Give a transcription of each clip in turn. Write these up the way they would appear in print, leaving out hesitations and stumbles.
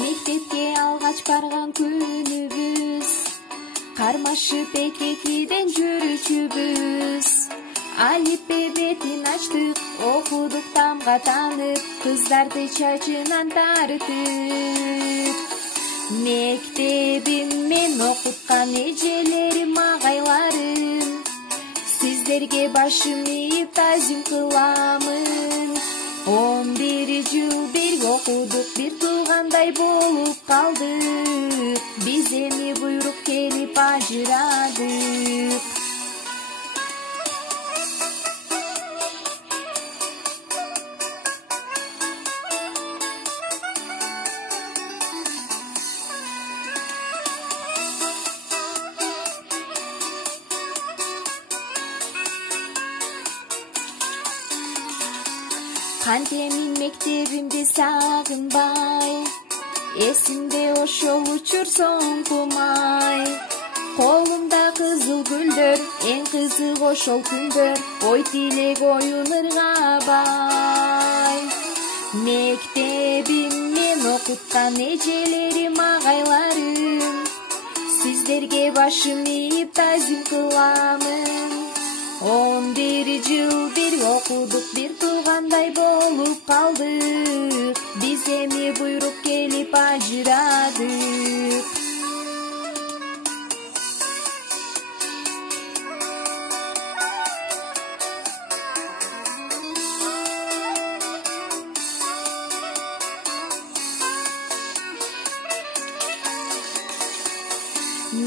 Мектепке алгач барган күнүбүз, кармашып эки-экиден жүрүүчүбүз. Алиппе бетин ачтык, окудук тамга танып, кыздарды чачынан тартып. Мектебим мен окуткан эжелерим, агайларым, сиздерге башым ийип тазим кыламын. 11 жыл бирге окудук, бир туугандай болуп калдык. Биз эми буйрук келип ажырадык. Кантемин мектебимди сагынбай, эсимде ошол учур соңкумай. Колумда кызыл гүлдөр, эң кызык ошол күндөр, ой тилек оюн ыргабай. Мектебим мен окуткан эжелерим, агайларым, сиздерге башым ийип тазим кыламын. 11 жыл бирге окудук, бир туугандай болуп калдык. Биз эми буйрук келип ажырадык.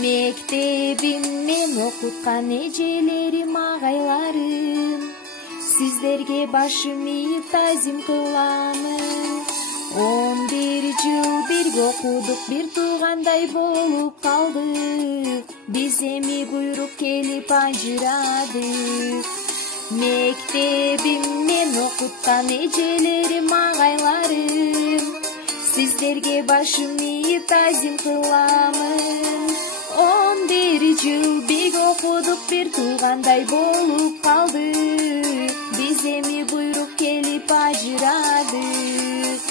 Мектебим мен окуткан эжелерим, агайларым, сиздерге башым ийип тазим кыламын. 11 жыл бирге окудук, бир туугандай болуп калдык. Биз эми буйрук келип ажырадык. Мектебим мен окуткан эжелерим, агайларым, сиздерге башым ийип тазим кыламын. 11 жыл бирге окудук, бир туугандай болуп калдык. Биз эми буйрук келип ажырадык.